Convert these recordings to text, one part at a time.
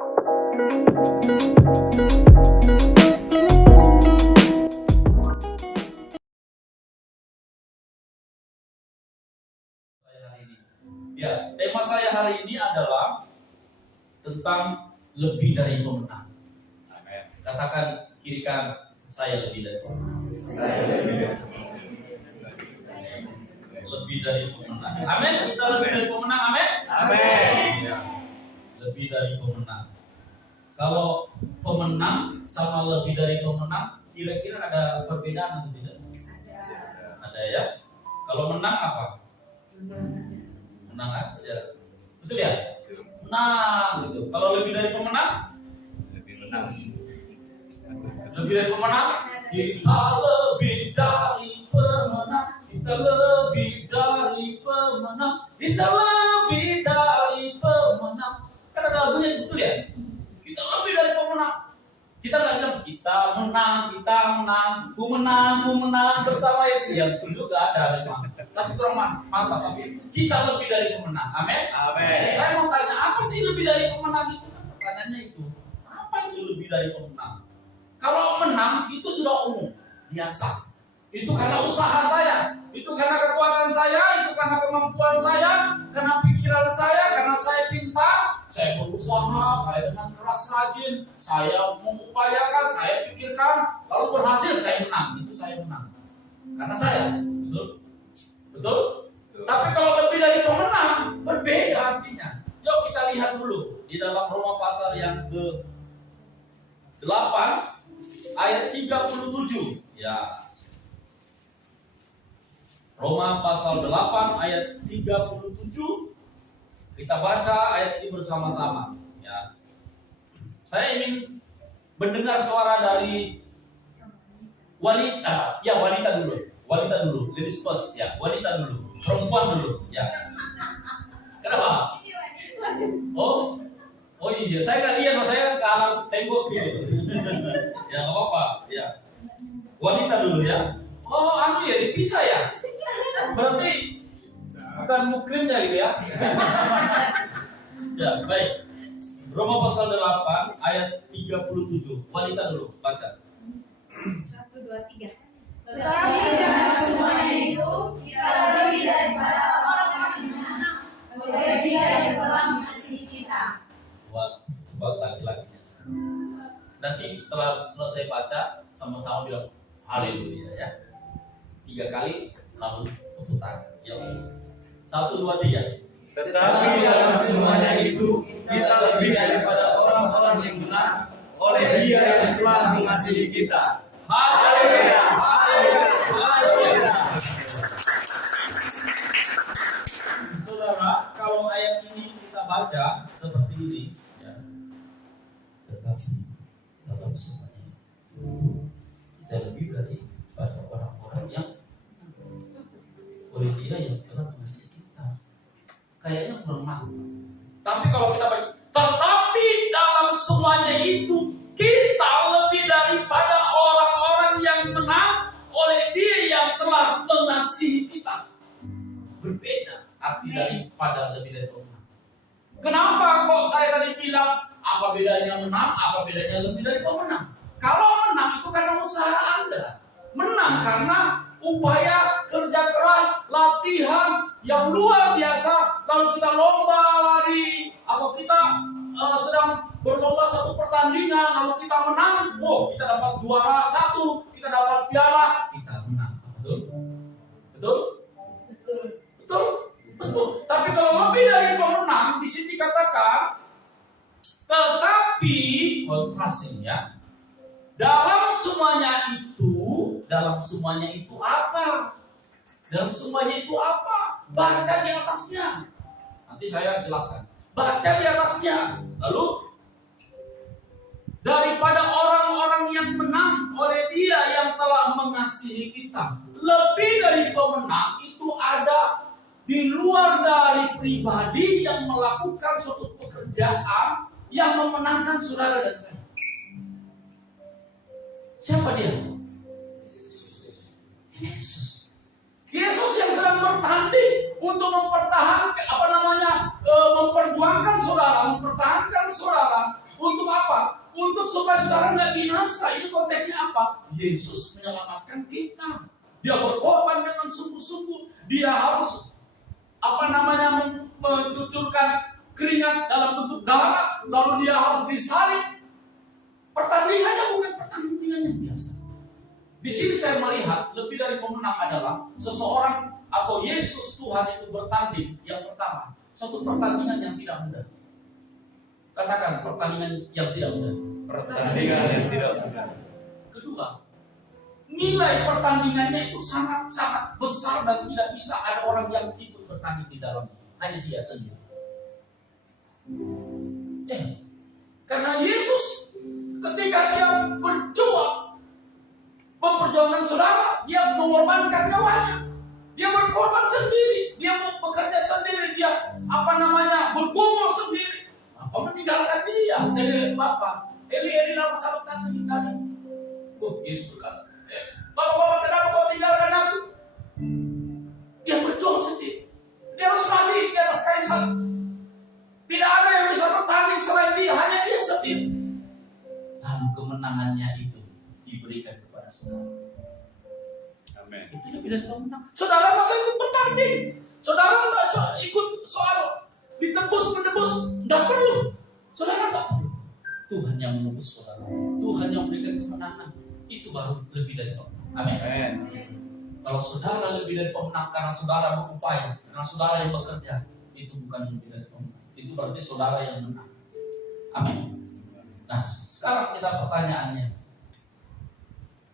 Ya, tema saya hari ini adalah tentang lebih dari pemenang. Amin. Katakan kiri kanan, saya lebih dari pemenang. Lebih dari pemenang. Amin. Kita lebih dari pemenang. Amin. Amin. Ya. Lebih dari pemenang. Kalau pemenang sama lebih dari pemenang, kira-kira ada perbedaan atau tidak? Ada ya. Kalau menang apa? Menang aja. Betul ya? Menang gitu. Kalau lebih dari pemenang? Lebih menang. Lebih dari pemenang? Kita lebih dari pemenang. Kita lebih dari pemenang. Kita lebih dari pemenang. Kan ada lagunya, betul ya? Kita lebih dari pemenang. Kita nggak bilang kita menang, ku menang bersama Yesus. Yang betul juga ada memang. Tapi kurang mantap. Tapi kita lebih dari pemenang. Amin. Amin. Saya mau tanya, apa sih lebih dari pemenang itu? Pertanyaannya itu, apa itu lebih dari pemenang? Kalau menang itu sudah umum, biasa. Itu karena usaha saya, itu karena kekuatan saya, itu karena kemampuan saya, karena pikiran saya, karena saya pintar, saya berusaha, saya dengan keras rajin, saya mengupayakan, saya pikirkan, lalu berhasil, saya menang. Itu saya menang. Karena saya, betul? Betul? Tapi kalau lebih dari pemenang, berbeda artinya. Yuk kita lihat dulu di dalam Roma pasal yang ke-8 ayat 37. Ya. Roma pasal 8 ayat 37. Kita baca ayat ini bersama-sama. Ya. Saya ingin mendengar suara dari wanita. Ya, wanita dulu. Wanita dulu. Ladies first ya. Wanita dulu. Perempuan dulu. Ya. Kenapa? Oh iya. Saya nggak lihat. Saya ke arah tembok gitu. Ya nggak apa-apa. Ya. Wanita dulu ya. Oh, ya dipisah ya. Berarti bukan mukrimnya gitu ya. Ya, baik. Roma pasal 8 ayat 37. Wanita dulu, baca. 1, 2, 3. Tetapi dengan semuanya itu kita lebih daripada orang-orang yang menang oleh Dia yang telah mengasihi kita. Buat laki-lakinya. Nanti setelah selesai baca, sama-sama bilang haleluya ya. 3 kali kalau tepuk tangan. Ya. 1, 2, 3. Tetapi dalam semuanya itu kita lebih daripada orang-orang yang menang oleh Dia yang telah mengasihi kita. Haleluya. Haleluya. Saudara, kalau ayat ini kita baca seperti ini, ya. Tetapi dalam semuanya kita lebih daripada orang-orang yang oleh Dia yang telah mengasihi kita. Kayaknya kurang mantap. Tapi kalau kita baca, tetapi dalam semuanya itu kita lebih daripada orang-orang yang menang oleh Dia yang telah mengasihi kita. Berbeda arti daripada lebih dari pemenang. Kenapa kok saya tadi bilang apa bedanya menang, apa bedanya lebih dari pemenang? Kalau menang itu karena usaha Anda. Menang karena upaya kerja keras, latihan yang luar biasa. Lalu kita lomba lari, atau kita sedang berlomba satu pertandingan, lalu kita menang, kita dapat juara 1, kita dapat piala, kita menang. Betul? Betul? Betul? Betul. Tapi kalau lebih dari pemenang, di sini katakan, tetapi kontrasnya, dalam semuanya itu apa? Dalam semuanya itu apa? Baca di atasnya. Nanti saya jelaskan. Baca di atasnya. Lalu daripada orang-orang yang menang oleh Dia yang telah mengasihi kita. Lebih dari pemenang itu ada di luar dari pribadi yang melakukan suatu pekerjaan yang memenangkan saudara dan saya. Siapa dia? Yesus. Yesus yang sedang bertanding untuk mempertahankan memperjuangkan saudara, mempertahankan saudara Untuk apa? Untuk supaya saudara nggak binasa. Ini konteksnya apa? Yesus menyelamatkan kita. Dia berkorban dengan sungguh-sungguh. Dia harus mencucurkan keringat dalam bentuk darah, lalu dia harus disalib. Pertandingannya bukan pertandingan yang biasa. Di sini saya melihat lebih dari pemenang adalah seseorang atau Yesus Tuhan itu bertanding. Yang pertama, suatu pertandingan yang tidak mudah. Katakan pertandingan yang tidak mudah. Pertandingan yang tidak mudah. Kedua, nilai pertandingannya itu sangat-sangat besar dan tidak bisa ada orang yang ikut bertanding di dalamnya. Hanya dia sendiri. Karena Yesus ketika dia memperjuangkan saudara, dia mengorbankan nyawanya. Dia berkorban sendiri, dia bekerja sendiri, dia bergumul sendiri. Meninggalkan dia. Saya lihat Bapak, Eli nama sahabat tadi. Yesus berkata, Bapak, kenapa kau tinggalkan aku? Dia berjuang sendiri. Dia harus mati di atas kain salib. Tidak ada yang bisa bertanding selain dia, hanya dia sendiri. Lalu kemenangannya itu diberikan kepada saudara. Amin. Itu lebih dari pemenang. Saudara masa ikut bertanding. Saudara nggak ikut soal menebus, nggak perlu. Saudara nggak perlu. Tuhan yang menebus saudara. Tuhan yang memberikan kemenangan. Itu baru lebih dari pemenang. Amin. Kalau saudara lebih dari pemenang karena saudara berupaya, karena saudara yang bekerja, itu bukan lebih dari pemenang. Itu berarti saudara yang menang. Amin. Nah, sekarang kita pertanyaannya.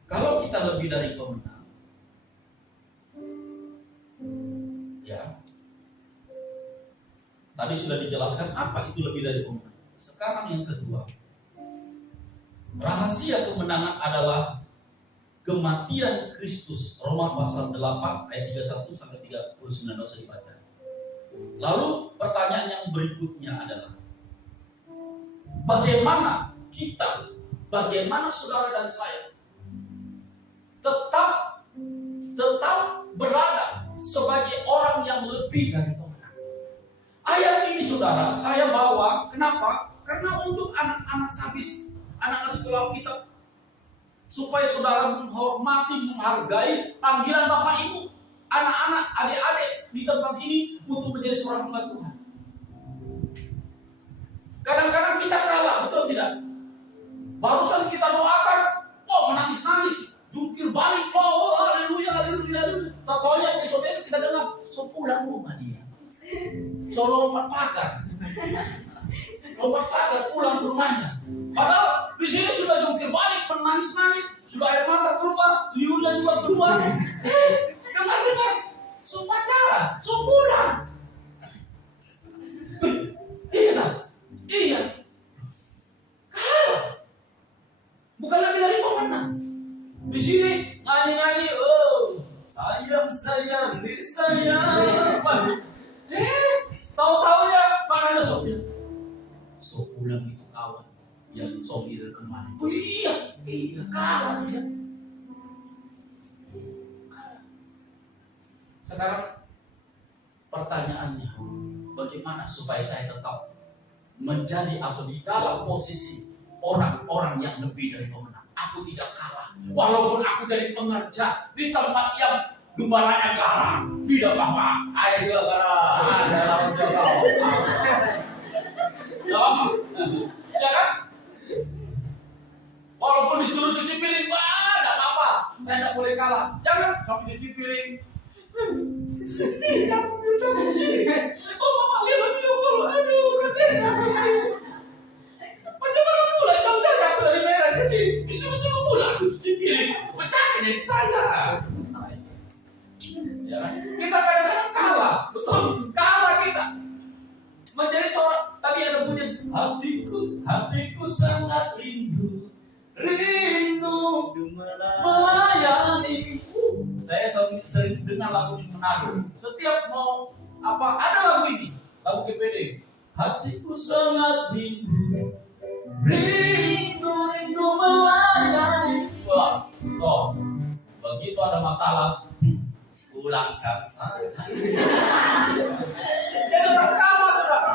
Kalau kita lebih dari pemenang, ya, tadi sudah dijelaskan apa itu lebih dari pemenang. Sekarang yang kedua, rahasia kemenangan adalah kematian Kristus. Roma pasal 8 ayat 31 sampai 39 dosa dibaca. Lalu pertanyaan yang berikutnya adalah bagaimana saudara dan saya tetap berada sebagai orang yang lebih dari pemenang. Ayat ini saudara saya bawa, kenapa? Karena untuk anak-anak sabis, anak-anak sekolah kita, supaya saudara menghormati, menghargai panggilan Bapak Ibu, anak-anak, adik-adik di tempat ini untuk menjadi seorang hamba Tuhan. Kadang-kadang kita kalah, betul tidak? Barusan kita doakan, menangis-nangis, jungkir balik, haleluya. Totonya besok-besok kita dengar, pulang rumah dia. Lompat pagar pulang ke rumahnya. Padahal di sini sudah jungkir balik, menangis-nangis, sudah air mata keluar, liurnya juga keluar. Dengar, pacaran, pulang. Iya. Kalah. Bukan lebih dari pemenang. Di sini nyanyi-nyanyi, sayang, disayang. Tahu-tahunya mana sopir? Pulang itu kawan yang sopir kemarin. Iya, kawan dia. Sekarang pertanyaannya, bagaimana supaya saya tetap menjadi atau di dalam posisi orang-orang yang lebih dari pemenang? Aku tidak kalah, walaupun aku jadi pengerja di tempat yang gembalanya kalah, tidak apa-apa. Ayo juga kalah. Saya lawan siapa? Ya kan? Walaupun disuruh cuci piring, tidak apa-apa. Saya tidak boleh kalah. Jangan sampai cuci piring. Mama lihat video call. Aduh, kasihan aku. Macam mana pula kau tahu aku dari merah ke sini? Disuruh pula aku cuci piring. Pecahkan jadi saya. Ya, kita kadang-kadang kalah, betul? Kalah kita. Menjadi seorang, tadi ada bunyi, hatiku sangat rindu melayani. Saya sering dengar lagu di Manado. Setiap mau ada lagu ini, lagu GPD. Hatiku sangat rindu melayani. Wah, begitu ada masalah, pulang kan jadi orang kalah saudara.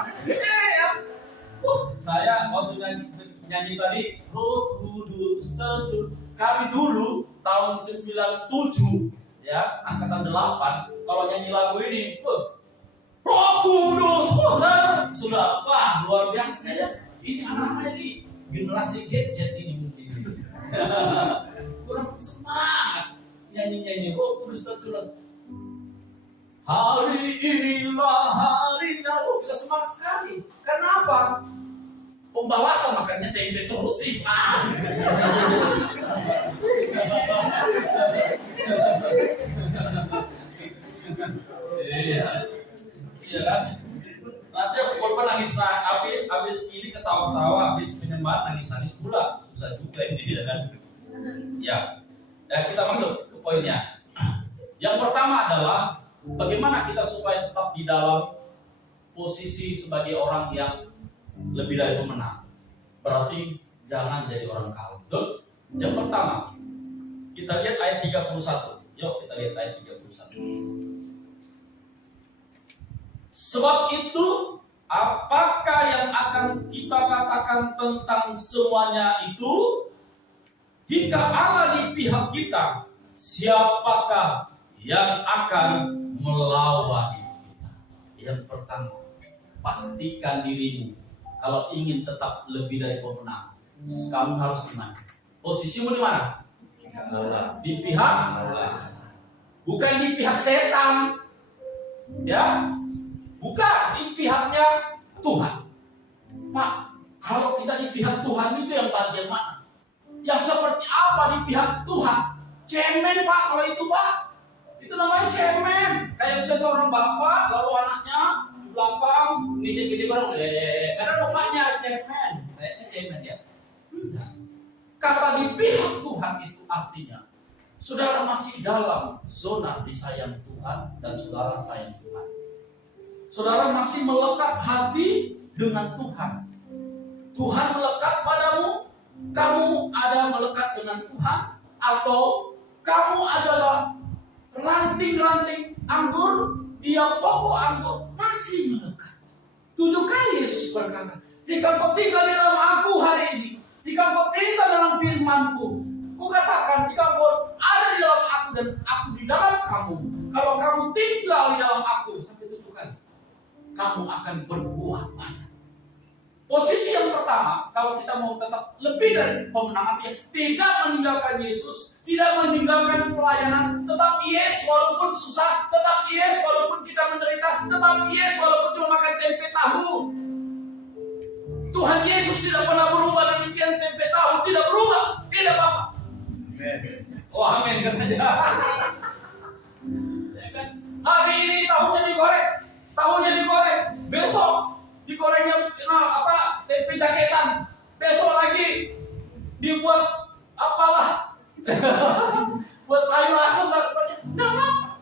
Saya waktu nyanyi tadi Roh Kudus turun. Kami dulu tahun 97 ya, angkatan 8, kalau nyanyi lagu ini, Roh Kudus sudah wah luar biasa ya. Ini anak-anak ini generasi gadget ini mungkin. Kurang semangat nyanyi-nyanyi Roh Kudus turun. Hari inilah harinya. Kita semangat sekali. Kenapa? Pembalasan makannya tempe terus sih. Iya. Iya kan? Nanti aku korban nangis habis ini ketawa-tawa, habis penyembahan nangis pula. Susah juga ini ya kan? Ya. Kita masuk ke poinnya. Yang pertama adalah bagaimana kita supaya tetap di dalam posisi sebagai orang yang lebih dari pemenang. Berarti jangan jadi orang kalah. Yang pertama, kita lihat ayat 31. Yuk kita lihat ayat 31. Sebab itu, apakah yang akan kita katakan tentang semuanya itu? Jika Allah di pihak kita, siapakah yang akan melawan kita? Yang pertama, pastikan dirimu kalau ingin tetap lebih dari pemenang. Kamu harus di mana? Posisimu di mana? Di pihak Allah. Bukan di pihak setan. Ya. Bukan di pihaknya Tuhan. Pak, kalau kita di pihak Tuhan itu yang bagian mana? Yang seperti apa di pihak Tuhan? Cemen Pak, kalau itu Pak. Itu namanya cemen. Kayak misalnya seorang bapak, lalu anaknya di belakang, ngejek-ngejek orang, karena bapaknya cemen. Kayaknya cemen ya. Kata di pihak Tuhan itu artinya, saudara masih dalam zona disayang Tuhan dan saudara sayang Tuhan. Saudara masih melekat hati dengan Tuhan. Tuhan melekat padamu, kamu ada melekat dengan Tuhan, atau kamu adalah ranting-ranting anggur, dia pokok anggur, masih melekat. 7 kali Yesus berkata, jika kau tinggal di dalam aku hari ini, jika kau tinggal dalam firman-Ku, Ku katakan, jika kau ada di dalam aku dan aku di dalam kamu, kalau kamu tinggal di dalam aku, sampai 7 kali, kamu akan berbuah banyak. Posisi yang pertama, kalau kita mau tetap lebih dari pemenang, artinya tidak meninggalkan Yesus, tidak meninggalkan pelayanan, tetap yes walaupun susah, tetap yes walaupun kita menderita, tetap yes walaupun cuma makan tempe tahu. Tuhan Yesus tidak pernah berubah, demikian tempe tahu tidak berubah, tidak apa-apa. Oh amin katanya. Hari ini tahunya digoreng, besok digorengnya tempe jaketan, besok lagi dibuat apalah, buat sayur asam dan sebagainya. Tidak apa-apa.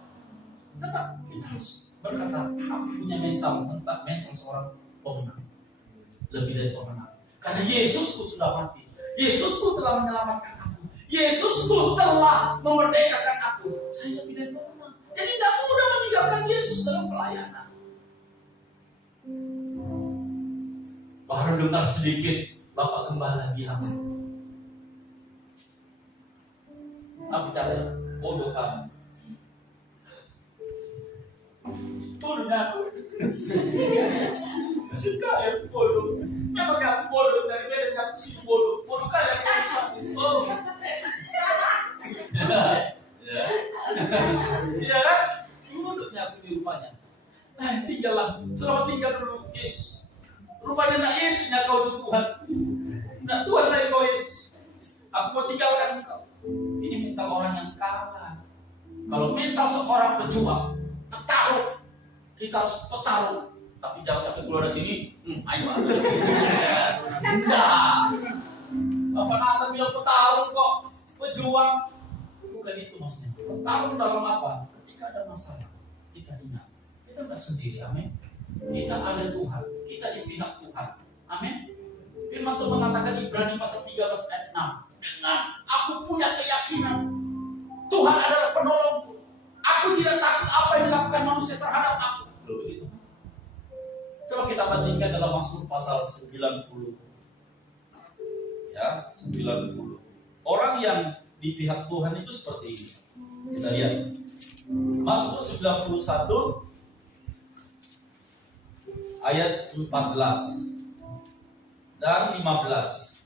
Tetap kita harus berkata, aku punya mental seorang pemenang, lebih dari pemenang. Karena Yesusku sudah mati, Yesusku telah menyelamatkan aku, Yesusku telah memerdekakan aku. Saya lebih dari pemenang. Jadi tidak mudah meninggalkan Yesus dalam pelayanan. Baru dengar sedikit Bapak Gembala bilang, bicara bodoh kamu. Bodohnya aku. Suka ya bodoh. Memang aku bodoh dari aku sih bodoh. Bodoh kali aku sampai sini. Iya kan? Bodohnya aku di rumahnya. Tinggallah. Selama tinggal dulu Yesus. Rupanya tidak Yesusnya kau itu Tuhan. Tidak Tuhan dari kau Yesus. Aku mau tinggalkan kau. Ini mental orang yang kalah. Kalau mental seorang pejuang, petarung, kita harus petarung. Tapi jangan sampai keluar dari sini. Ayo. Nah, Bapak Nathan bilang petarung kok, pejuang. Bukan itu maksudnya. Petarung dalam apa? Ketika ada masalah, kita ingat. Kita tidak sendiri, amin. Kita ada Tuhan, kita di pihak Tuhan, amin. Firman Tuhan mengatakan Ibrani pasal 13 ayat 6. Dengan aku punya keyakinan Tuhan adalah penolongku, aku tidak takut apa yang dilakukan manusia terhadap aku. Begitu. Coba kita bandingkan dalam Mazmur pasal 90 ya, 90. Orang yang di pihak Tuhan itu seperti ini. Kita lihat. Mazmur 91 ayat 14 dan 15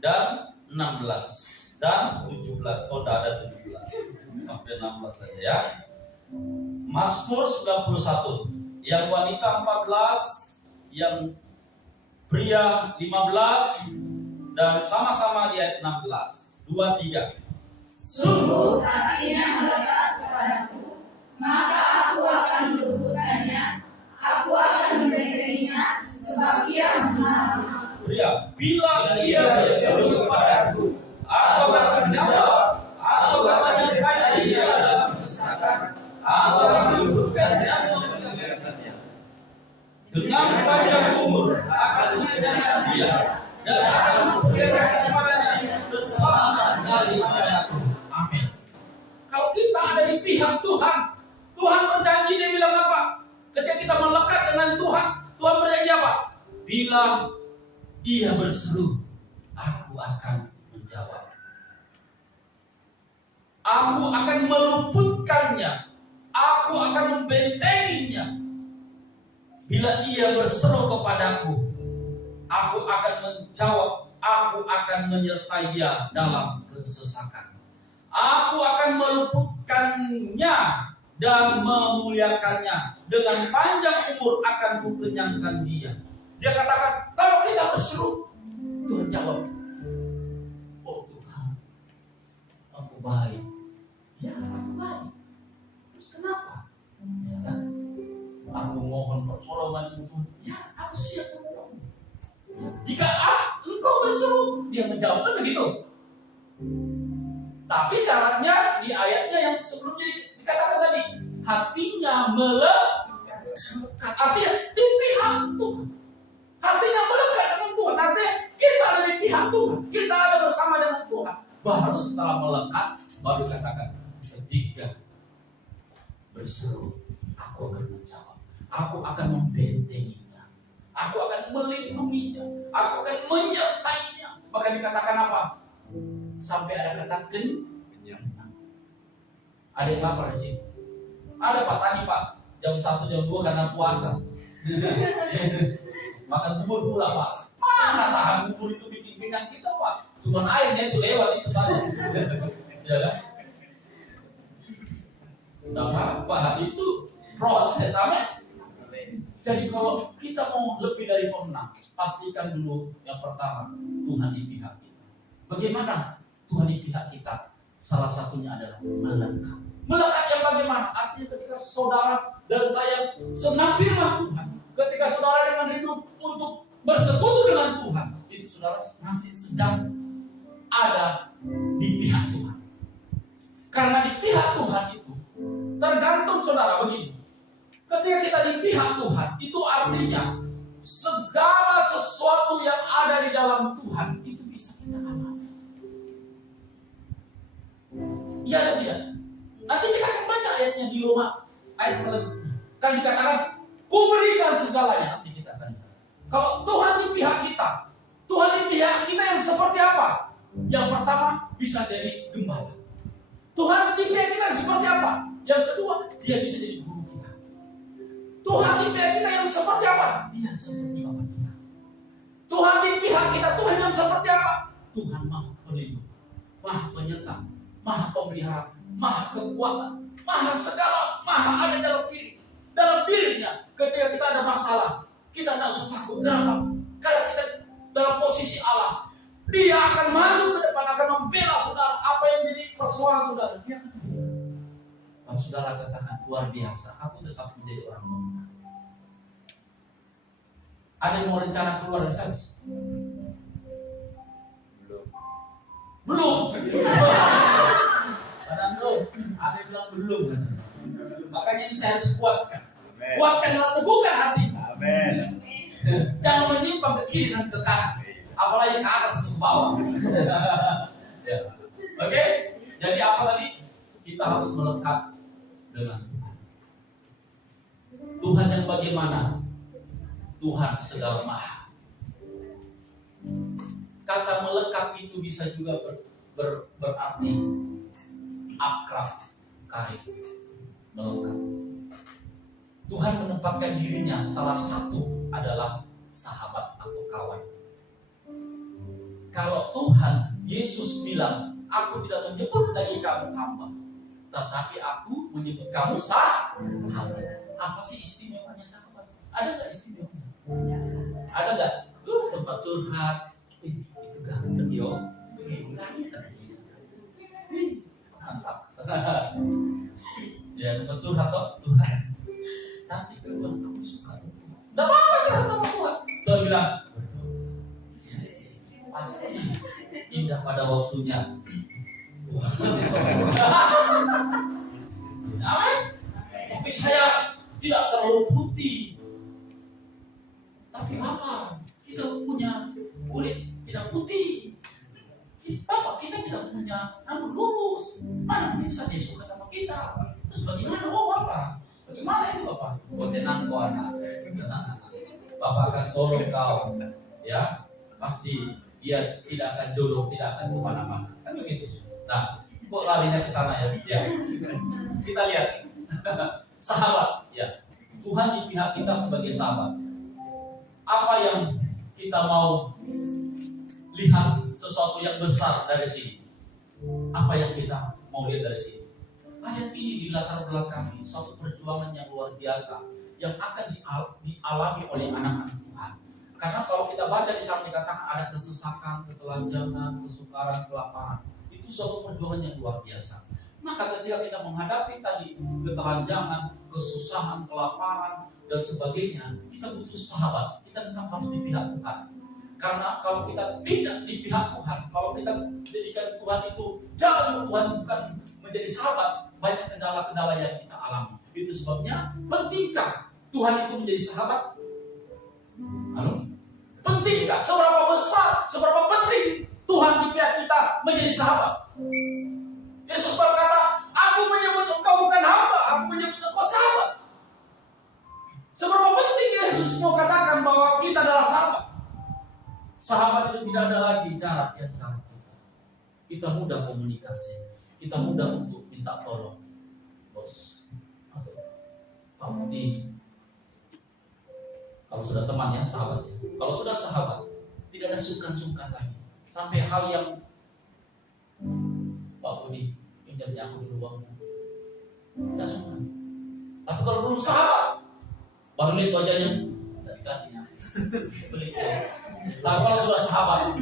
dan 16 dan 17. Oh, tidak ada 17. Sampai 16 saja ya. Mazmur 91. Yang wanita 14, yang pria 15, dan sama-sama di ayat 16. 2, 3. Sungguh hatinya melekat kepadaku, maka aku akan meluputkannya, aku akan membentenginya, sebab ia melarang aku. Pria, bila ia berseru kepadaku, aku akan menjawab, aku akan menyertai dia dalam kesesakan, aku akan meluputkannya dan memuliakannya. Dengan panjang umur akan mengenyangkan dia, dan akan memberikan kepadanya keselamatan daripadaku. Amin. Kalau kita ada di pihak Tuhan, Tuhan berjanji, dia bilang apa? Ketika kita melekat dengan Tuhan, Tuhan berjanji apa? Bila dia berseru, aku akan menjawab. Aku akan meluputkannya, aku akan membentenginya. Bila ia berseru kepadaku, aku akan menjawab, aku akan menyertai dia dalam kesesakan. Aku akan meluputkannya dan memuliakannya. Dengan panjang umur akan kukenyangkan dia. Dia katakan, kalau kita berseru, Tuhan jawab, oh Tuhan, aku baik. Ya, aku baik. Terus kenapa? Ya kan? Aku mohon pertolongan Tuhan. Ya, aku siap menolong. Jika engkau berseru, dia menjawab, kan begitu. Tapi syaratnya di ayatnya yang sebelumnya dikatakan tadi, hatinya melekat. Artinya di pihak Tuhan. Hatinya melekat dengan Tuhan. Artinya kita ada di pihak Tuhan. Kita ada bersama dengan Tuhan. Baru setelah melekat, baru dikatakan, ketika berseru, aku akan menjawab. Aku akan membentenginya. Aku akan melindunginya. Aku akan menyertainya. Maka dikatakan apa? Sampai ada kata kenyang. Ada yang lapar di sini? Ada Pak, tanya Pak. Jam 1, jam 2 karena puasa. Makan bubur pula Pak. Mana tahan bubur itu bikin kenyang kita Pak? Cuman airnya itu lewat itu saja. Ya kan? Tidak apa-apa, itu proses. Amin. Jadi kalau kita mau lebih dari pemenang, pastikan dulu yang pertama, Tuhan di pihak kita. Bagaimana Tuhan di pihak kita? Salah satunya adalah melekat. Melekat yang bagaimana? Artinya ketika saudara dan saya senang firman Tuhan, ketika saudara dengan rindu untuk bersekutu dengan Tuhan, itu saudara masih sedang ada di pihak Tuhan. Karena di pihak Tuhan itu tergantung saudara begini. Ketika kita di pihak Tuhan, itu artinya segala sesuatu yang ada di dalam Tuhan itu bisa kita alami. Iya atau tidak? Nanti kita akan baca ayatnya di Roma ayat selanjutnya. Kan dikatakan, ku berikan segalanya. Nanti kita akan. Kalau Tuhan di pihak kita, Tuhan di pihak kita yang seperti apa? Yang pertama bisa jadi gembala. Tuhan di pihak kita yang seperti apa? Yang kedua, dia bisa jadi guru kita. Tuhan di pihak kita yang seperti apa? Dia seperti Bapa kita. Tuhan di pihak kita, Tuhan yang seperti apa? Tuhan Maha Pelindung, Maha Penyerta, Maha Pemelihara, Maha Kekuatan, Maha segala, Maha ada dalam dirinya. Ketika kita ada masalah, kita tidak usah takut. Kenapa? Karena kita dalam posisi Allah. Dia akan maju ke depan, akan membela saudara. Apa yang jadi persoalan saudara? Dia akan membela. Kalau saudara katakan luar biasa, aku tetap menjadi orang pemenang. Ada yang mau rencana keluar dari service? Belum. Padahal belum. Ada yang bilang belum. Makanya ini saya harus kuatkan. Kuatkan dan teguhkan hati. Amin. Jangan menyimpang ke kiri dan ke kanan. Apalagi ke atas atau ke bawah. Ya. Oke? Jadi apa tadi? Kita harus melekat dengan Tuhan. Tuhan yang bagaimana? Tuhan segala maha. Kata melekat itu bisa juga berarti akrab, karib, melekat. Tuhan menempatkan dirinya, salah satu adalah sahabat atau kawan. Kalau Tuhan Yesus bilang, aku tidak menyebut lagi kamu hamba, tetapi aku menyebut kamu sahabat. Apa sih istimewanya sahabat? Ada nggak istimewanya? Ada nggak? Tempat curhat. Itu ganteng yo. Mantap. Ya tempat curhat kok Tuhan. Cantik Tuhan, aku suka itu. Nggak apa-apa curhat sama Tuhan. Tuhan bilang, pasti indah pada waktunya. Amin. Tapi saya tidak terlalu putih. Tapi apa? Kita punya kulit tidak putih. Bapak kita tidak punya rambut lurus. Mana bisa dia suka sama kita? Terus bagaimana? Oh Bapak, bagaimana itu Bapak? Oh tenang kau anak, tenang. Bapak akan tolong kau, ya. Pasti dia tidak akan jodoh, tidak akan kemana-mana. Kan begitu. Nah, kok larinya ke sana ya? Ya. Kita lihat sahabat, ya. Tuhan di pihak kita sebagai sahabat. Apa yang kita mau lihat sesuatu yang besar dari sini? Apa yang kita mau lihat dari sini? Ayat ini di latar belakangi suatu perjuangan yang luar biasa yang akan dialami oleh anak-anak Tuhan. Karena kalau kita baca di sana dikatakan ada kesesakan, ketelanjangan, kesukaran, kelaparan. Itu suatu perjuangan yang luar biasa. Maka ketika kita menghadapi tadi ketelanjangan, kesusahan, kelaparan, dan sebagainya, kita butuh sahabat. Kita tetap harus di pihak Tuhan. Karena kalau kita tidak di pihak Tuhan, kalau kita jadikan Tuhan itu jauh, Tuhan bukan menjadi sahabat, banyak kendala-kendala yang kita alami. Itu sebabnya pentingkah Tuhan itu menjadi sahabat? Halo? Pentingkah? Seberapa besar, seberapa penting Tuhan di pihak kita menjadi sahabat? Yesus berkata, aku menyebut engkau bukan hamba, aku menyebut engkau sahabat. Seberapa penting Yesus mau katakan bahwa kita adalah sahabat? Sahabat itu tidak ada lagi jarak yang antara kita. Kita mudah komunikasi, kita mudah untuk minta tolong. Bos, atau Pak Budi. Kalau sudah teman ya, sahabat ya. Kalau sudah sahabat, tidak ada sungkan-sungkan lagi. Sampai hal yang Pak Budi, pinjamnya aku dulu uangmu. Tidak sungkan. Tapi kalau belum sahabat, baru lihat wajahnya, tidak dikasihnya. Nah kalau sudah sahabat,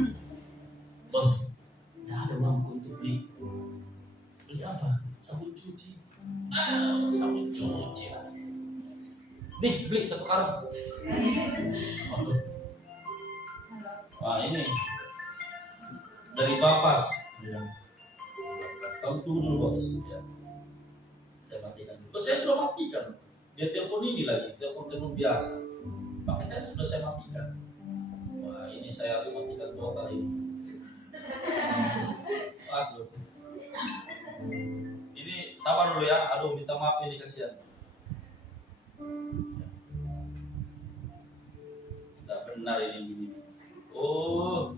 bos, tidak ada uangku untuk beli apa? Sabun cuci. Sabun cuci. Nih beli 1 karung. Wah ini dari Bapas. Kamu tunggu dulu bos. Ya. Saya matikan dulu. Saya sudah matikan. Dia telepon ini lagi, telepon biasa. Makanya sudah saya matikan. Wah ini saya harus matikan 2 kali. Aduh. Ini sabar dulu ya. Aduh minta maaf ini kasihan. Tidak benar ini. Oh,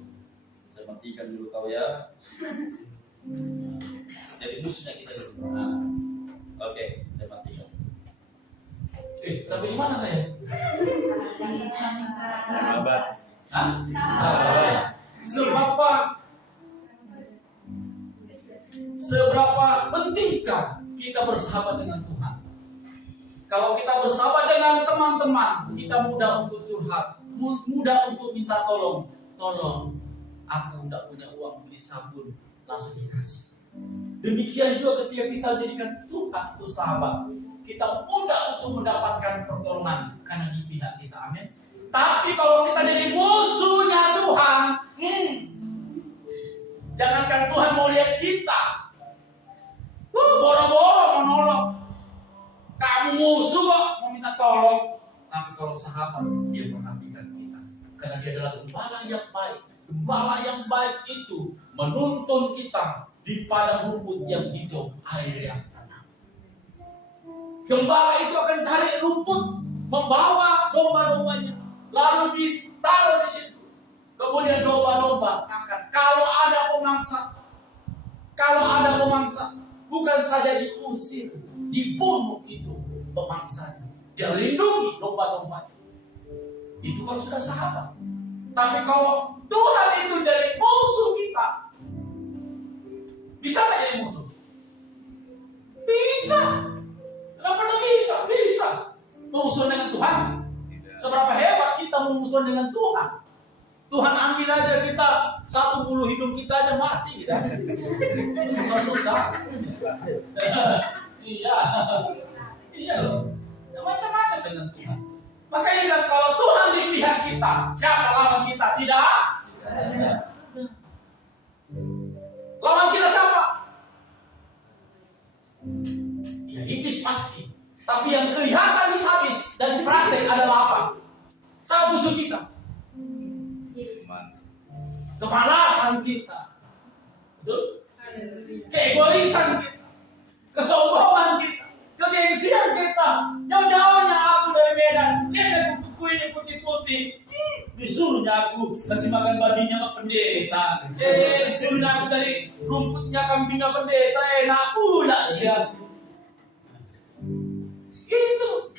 saya matikan dulu kau ya. Jadi musuhnya kita dulu. Nah, oke, saya matikan. Sampai di mana saya? Sahabat. Hah? Sahabat. Seberapa pentingkah kita bersahabat dengan Tuhan? Kalau kita bersahabat dengan teman-teman, kita mudah untuk curhat, mudah untuk minta tolong. Tolong, aku tidak punya uang beli sabun, langsung dikasih. Demikian juga ketika kita jadikan Tuhan itu sahabat, kita mudah untuk mendapatkan pertolongan karena di pihak kita. Amin. Tapi kalau kita jadi musuhnya Tuhan, jangankan Tuhan mau lihat kita, boro-boro mau nolong. Kamu musuh kok mau minta tolong. Tapi kalau sahabat, dia perhatikan kita. Karena dia adalah gembala yang baik. Gembala yang baik itu menuntun kita di padang rumput yang hijau, air yang tenang. Gembala itu akan cari rumput, membawa domba-dombanya. lalu ditaruh di situ. Kemudian domba-domba akan, kalau ada pemangsa, bukan saja diusir, dibunuh itu pemangsanya. Dia lindungi domba-dombanya. Itu kalau sudah sahabat. Tapi kalau Tuhan itu jadi musuh kita, bisa nggak jadi musuh? Bisa. Kenapa tidak bisa? Bisa. Musuh dengan Tuhan. Seberapa hebat kita memusuh dengan Tuhan? Tuhan ambil aja kita, 1 bulu hidung kita aja mati. Susah-susah. Iya loh. Macam-macam dengan Tuhan. Makanya kalau Tuhan di pihak kita, siapa lawan kita? Tidak. Lawan kita siapa? Ya iblis pasti. Tapi yang kelihatan habis dan praktek adalah apa? Siapa musuh kita? Kemalasan kita, betul? Keegoisan kita, kesombongan kita, kegengsian kita. Jauh-jauhnya aku dari Medan, lihat kuku ini putih-putih. Disuruhnya aku kasih makan babinya ke pendeta. Disuruhnya aku cari rumputnya kambingnya pendeta. Enak pula dia. Itu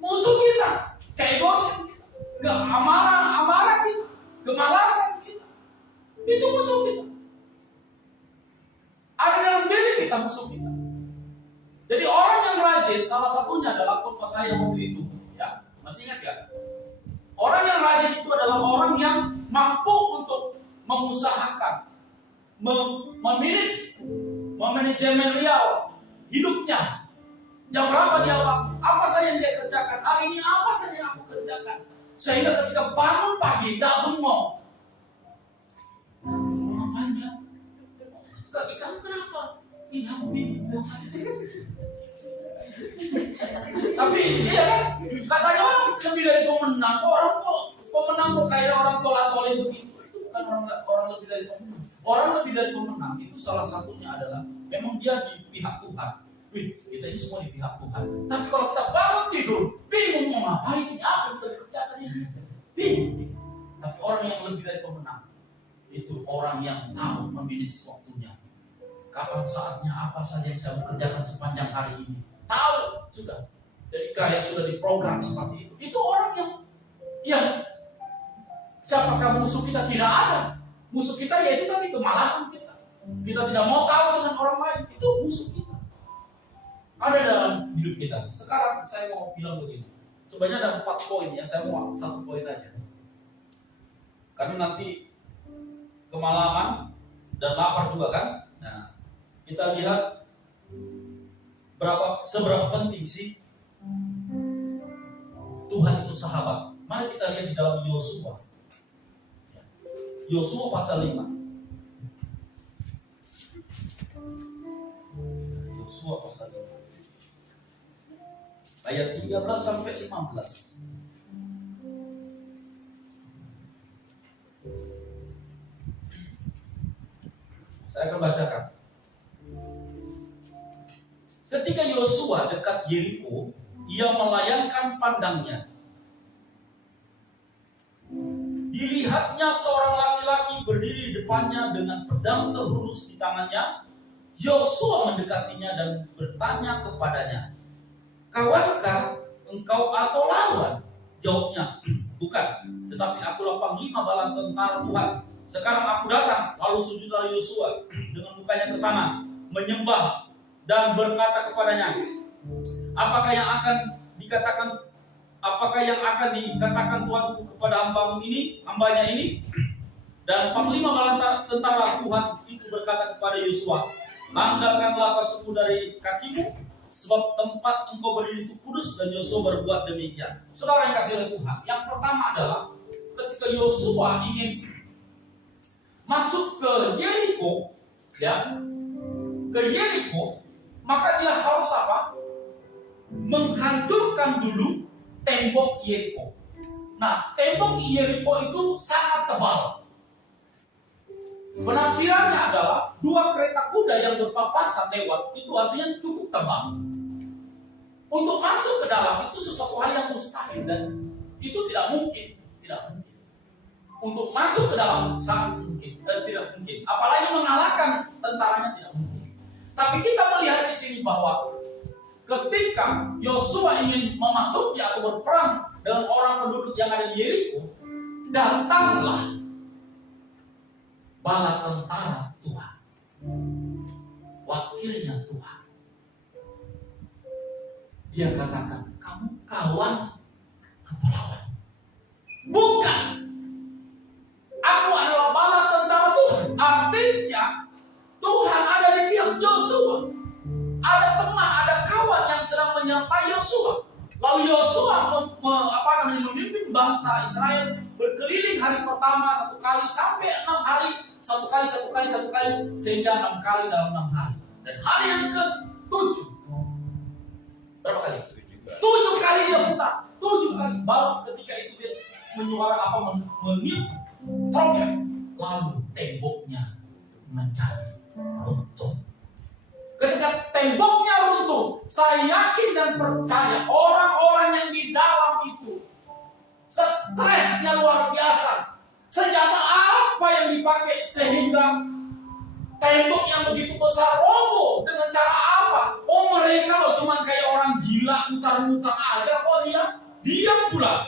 musuh kita, keegoisan kita, keamaran kita, kemalasan. Itu musuh kita. Ada dalam diri kita musuh kita. Jadi orang yang rajin, salah satunya adalah khotbah saya waktu itu. Ya, masih ingat ya? Orang yang rajin itu adalah orang yang mampu untuk mengusahakan, memanajemen real hidupnya. Jam berapa dia bangun? Apa saja yang dia kerjakan? Hari ini apa saja yang aku kerjakan? Sehingga ketika bangun pagi, tidak bengong. Kaki kamu kenapa? Ini aku bingung. Tapi iya kan, katanya orang lebih dari pemenang. Pemenang kok kayak orang tolak-tolak begitu. Itu bukan orang lebih dari pemenang. Orang lebih dari pemenang itu salah satunya adalah memang dia di pihak Tuhan. Kita ini semua di pihak Tuhan. Tapi kalau kita bangun tidur, bingung mau ngapain ini, apa yang kita kerjakan ini, bingung. Tapi orang yang lebih dari pemenang itu orang yang tahu memanage waktunya. Kapan saatnya, apa saja yang saya kerjakan sepanjang hari ini. Tahu, sudah. Jadi kayak sudah diprogram seperti itu. Itu orang yang siapakah musuh kita? Tidak ada. Musuh kita yaitu tadi kemalasan kita. Kita tidak mau tahu dengan orang lain. Itu musuh kita. Ada dalam hidup kita. Sekarang saya mau bilang begini. Sebenarnya ada 4 poin ya. Saya mau 1 poin aja. Karena nanti kemalaman dan lapar juga kan. Nah, kita lihat seberapa penting sih Tuhan itu sahabat. Mari kita lihat di dalam Yosua. Yosua pasal 5. Yosua pasal 5. Ayat 13 sampai 15. Saya akan bacakan. Ketika Yosua dekat Yeriko, ia melayangkan pandangnya. Dilihatnya seorang laki-laki berdiri di depannya dengan pedang terhunus di tangannya. Yosua mendekatinya dan bertanya kepadanya, "Kawankah engkau atau lawan?" Jawabnya, "Bukan, tetapi akulah panglima bala tentara Tuhan. Sekarang aku datang." Lalu sujudlah Yosua dengan mukanya ke tanah, menyembah dan berkata kepadanya, apakah yang akan dikatakan Tuanku kepada hambanya ini? Dan panglima bala tentara Tuhan itu berkata kepada Yosua, "Tanggalkanlah kasuku dari kakimu, sebab tempat engkau berdiri itu kudus." Dan Yosua berbuat demikian. Saudara yang kasih oleh Tuhan, yang pertama adalah ketika Yosua ingin masuk ke Yeriko, maka dia harus apa? Menghancurkan dulu tembok Yeriko. Nah, tembok Yeriko itu sangat tebal. Penafsirannya adalah 2 kereta kuda yang berpapasan lewat, itu artinya cukup tebal. Untuk masuk ke dalam itu sesuatu hal yang mustahil dan itu tidak mungkin. untuk masuk ke dalam sangat mungkin, tidak mungkin. Apalagi mengalahkan tentaranya tidak mungkin. Tapi kita melihat di sini bahwa ketika Yosua ingin memasuki atau berperang dengan orang penduduk yang ada di Yeriko, datanglah bala tentara Tuhan, wakilnya Tuhan. Dia katakan, kamu kawan atau lawan? Bukan. Aku adalah bala tentara Tuhan. Artinya Tuhan ada di pihak Yosua. Ada teman, ada kawan yang sedang menyertai Yosua. Lalu Yosua memimpin bangsa Israel berkeliling hari pertama 1 kali sampai 6 hari, 1 kali, sehingga 6 kali dalam 6 hari. Dan hari yang ke-7, berapa kali? 7 kali dia putar. 7 kali. Baru ketika itu dia meniup trompet, lalu temboknya menjadi runtuh. Ketika temboknya runtuh, saya yakin dan percaya orang-orang yang di dalam itu stresnya luar biasa. Senjata apa yang dipakai sehingga tembok yang begitu besar roboh? Dengan cara apa? Oh, mereka loh cuma kayak orang gila, mutar-mutar aja. Oh, dia diam pula.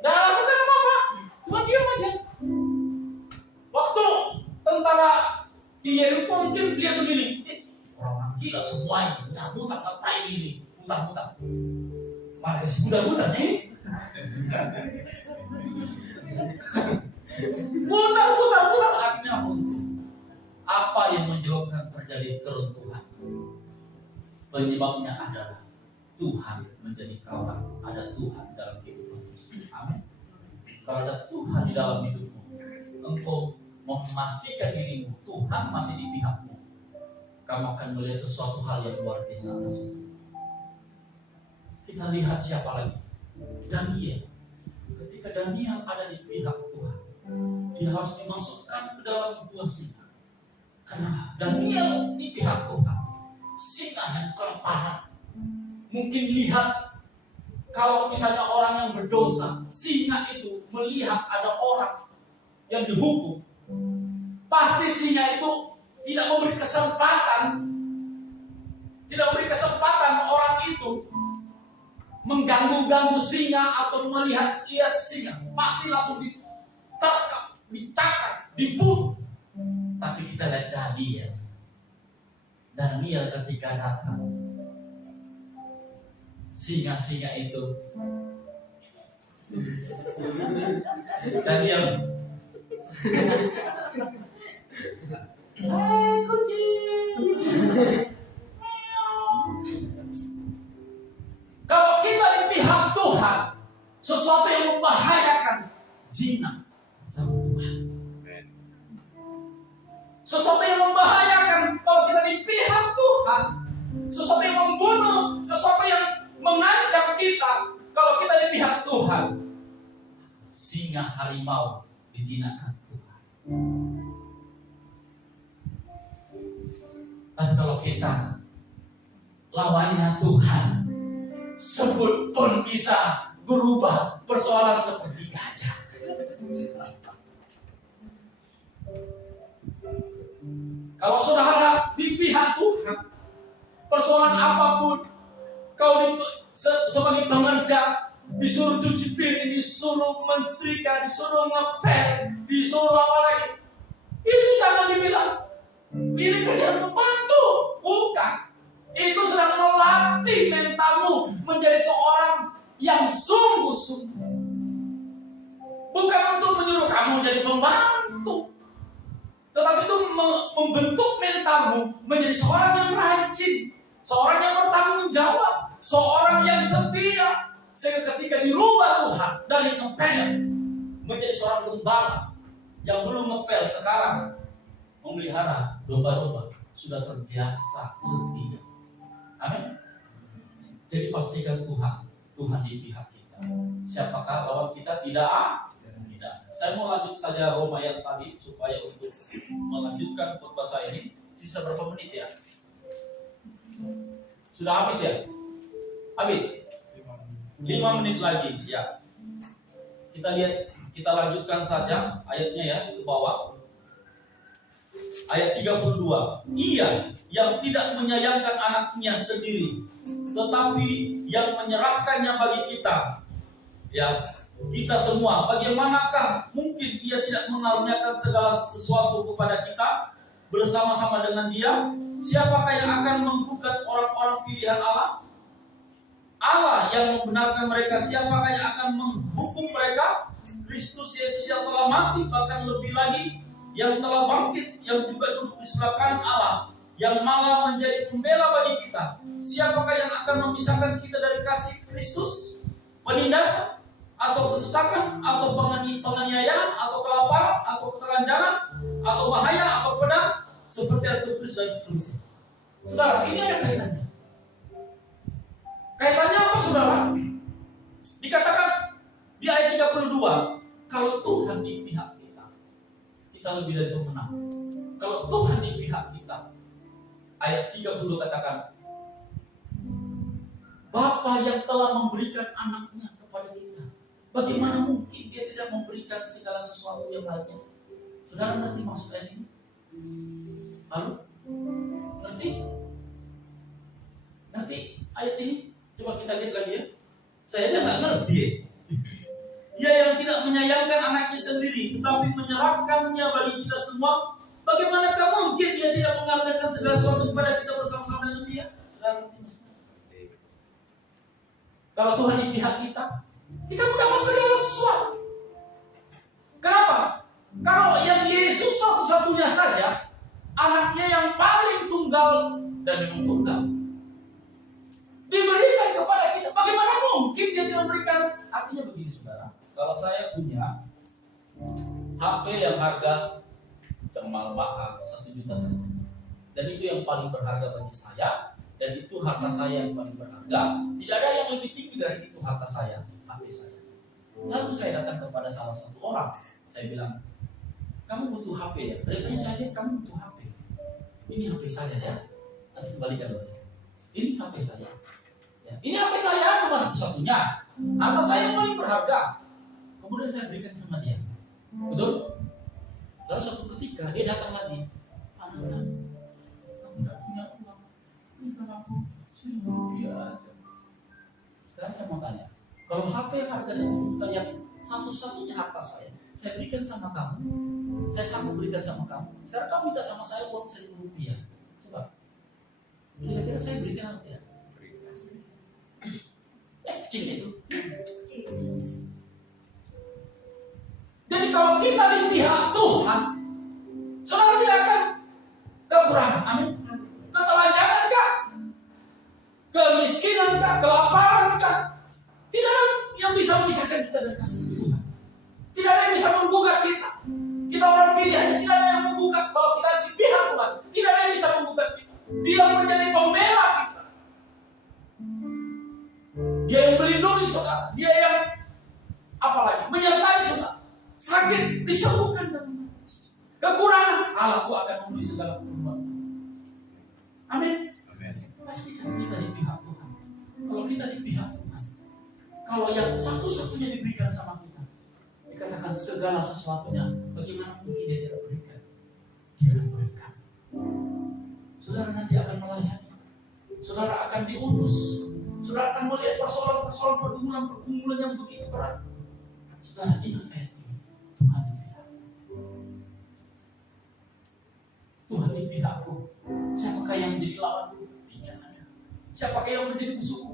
Nggak lakukan apa-apa, cuma diam aja. Waktu tentara di Yeriko mungkin lihat begini, orang gila semuanya, mutar-mutar, ngapain ini? Mutar-mutar. Mana sih mutar-mutar nih? Mutar-mutar, artinya apa? Apa yang menyebabkan terjadi keruntuhan? Penyebabnya adalah Tuhan menjadi kawan. Ada Tuhan dalam kehidupan. Amin. Kalau ada Tuhan di dalam hidupmu, engkau memastikan dirimu Tuhan masih di pihakmu, kamu akan melihat sesuatu hal yang luar biasa. Kita lihat siapa lagi? Daniel. Ketika Daniel ada di pihak Tuhan, dia harus dimasukkan ke dalam gua singa. Karena Daniel di pihak Tuhan, singa yang kelaparan. Mungkin lihat, kalau misalnya orang yang berdosa, singa itu melihat ada orang yang dihukum, pasti singa itu tidak memberi kesempatan orang itu mengganggu singa atau lihat singa. Pasti langsung ditangkap, dibunuh. Tapi kita lihat Daniel ketika datang, singa-singa itu Daniel, kucing. Kalau kita di pihak Tuhan, sesuatu yang membahayakan, zina sama Tuhan. Sesuatu yang membahayakan kalau kita di pihak Tuhan, sesuatu yang membunuh, sesuatu yang mengancam kita kalau kita di pihak Tuhan. Singa harimau dijinakan Tuhan. Tapi kalau kita lawannya Tuhan, sebut pun bisa berubah persoalan seperti gajah. Kalau saudara di pihak Tuhan, persoalan apapun, kau sebagai pengerja disuruh cuci piring, disuruh mensetrika, disuruh ngepel, disuruh apa lagi, itu jangan dibilang ini kerjaan pembantu. Bukan. Itu sedang melatih mentalmu menjadi seorang yang sungguh-sungguh. Bukan untuk menyuruh kamu jadi pembantu, tetapi itu membentuk mentalmu menjadi seorang yang rajin, seorang yang bertanggung jawab, seorang yang setia. Sehingga ketika dirubah Tuhan dari ngepel menjadi seorang gembala yang dulu ngepel, sekarang memelihara domba-domba, sudah terbiasa setia. Amin. Jadi pastikan Tuhan di pihak kita. Siapakah lawan kita? Tidak. Saya mau lanjut saja Roma yang tadi supaya untuk melanjutkan khotbah saya ini. Sisa berapa menit ya? Sudah habis ya? Habis? 5 5 menit lagi ya. Kita lihat, kita lanjutkan saja ayatnya ya ke bawah. Ayat 32. Ia yang tidak menyayangkan anaknya sendiri, tetapi yang menyerahkannya bagi kita. Ya, kita semua. Bagaimanakah mungkin ia tidak mengaruniakan segala sesuatu kepada kita bersama-sama dengan dia? Siapakah yang akan menggugat orang-orang pilihan Allah? Allah yang membenarkan mereka. Siapakah yang akan menghukum mereka? Kristus Yesus yang telah mati, bahkan lebih lagi yang telah bangkit, yang juga duduk di sebelah kanan Allah, yang malah menjadi pembela bagi kita. Siapakah yang akan memisahkan kita dari kasih Kristus? Penindasan, atau kesesakan, atau penganiayaan, atau kelaparan, atau ketelanjangan, atau bahaya, atau pedang, seperti yang tertulis dan seterusnya. Saudara, ini ada kaitannya. Kaitannya apa, saudara? Dikatakan di ayat 32, kalau Tuhan di pihak kita lebih dari pemenang. Kalau Tuhan di pihak kita, ayat 30 katakan, Bapa yang telah memberikan anaknya kepada kita, bagaimana mungkin dia tidak memberikan segala sesuatu yang lainnya? Saudara ngerti maksud ayat ini? Halo? Ngerti? Ngerti ayat ini? Coba kita lihat lagi ya. Saya aja nggak ngerti. Dia yang tidak menyayangkan anaknya sendiri, tetapi menyerahkannya bagi kita semua. Bagaimanakah mungkin dia tidak mengaruniakan segala sesuatu kepada kita bersama-sama dengan dia? Kalau Tuhan di pihak kita mendapat segala sesuatu. Kenapa? Kalau yang Yesus satu-satunya saja, anaknya yang paling tunggal dan memang tunggal, diberikan kepada kita. Bagaimana mungkin dia tidak memberikan? Artinya begini, saudara. Kalau saya punya HP yang harga yang mahal 1 juta saja, dan itu yang paling berharga bagi saya, dan itu harta saya yang paling berharga, tidak ada yang lebih tinggi dari itu harta saya, HP saya. Lalu saya datang kepada salah satu orang, saya bilang, kamu butuh HP ya? Daripada saya lihat kamu butuh HP. Ini HP saya ya. Nanti kembalikan lagi. Ini HP saya. Ya. Ini HP saya cuma satunya. Harta saya yang paling berharga. Kemudian saya berikan sama dia. Betul? Lalu suatu ketika dia datang lagi. Anak, aku tidak punya uang. Berikan aku 1.000 rupiah aja. Sekarang saya mau tanya, kalau HP yang harga 1 juta yang satu-satunya harta saya berikan sama kamu, saya sanggup berikan sama kamu. Sekarang kamu minta sama saya uang 1.000 rupiah. Coba, kira-kira saya berikan apa tidak? Kecil itu. Jadi kalau kita di pihak Tuhan, saudara tidak akan kekurangan, amin. Ketelanjangan kah? Kemiskinan kah? Kelaparan kah? Tidak ada yang bisa memisahkan kita dari kasih Tuhan. Tidak ada yang bisa menggugat kita. Kita orang pilihan, tidak ada yang menggugat. Kalau kita di pihak Tuhan, tidak ada yang bisa menggugat kita. Dia menjadi pembela kita. Dia yang melindungi saudara. Dia yang apalagi menyertai saudara. Sakit disembuhkan dengan kekurangan, Allahku akan memberi segala keperluan. Amin. Pastikan kita di pihak Tuhan. Kalau kita di pihak Tuhan, kalau yang satu-satunya diberikan sama kita, dikatakan segala sesuatunya, bagaimana mungkin dia tidak berikan? Dia akan berikan. Saudara nanti akan melayani. Saudara akan diutus. Saudara akan melihat persoalan-persoalan pergumulan yang begitu berat. Saudara ingat ayat ini. Tuhan di pihakku. Tuhan di pihakku. Siapakah yang menjadi lawanku? Tidak ada. Siapakah yang menjadi musuhku?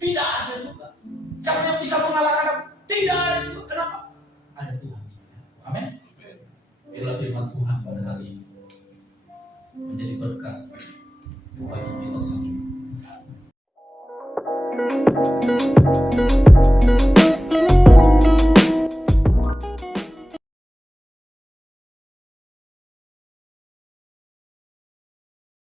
Tidak ada juga. Siapa yang bisa mengalahkan aku? Tidak ada juga. Kenapa? Ada Tuhan di pihakku. Amin. Biarlah firman Tuhan pada hari ini menjadi berkat bagi kita semua.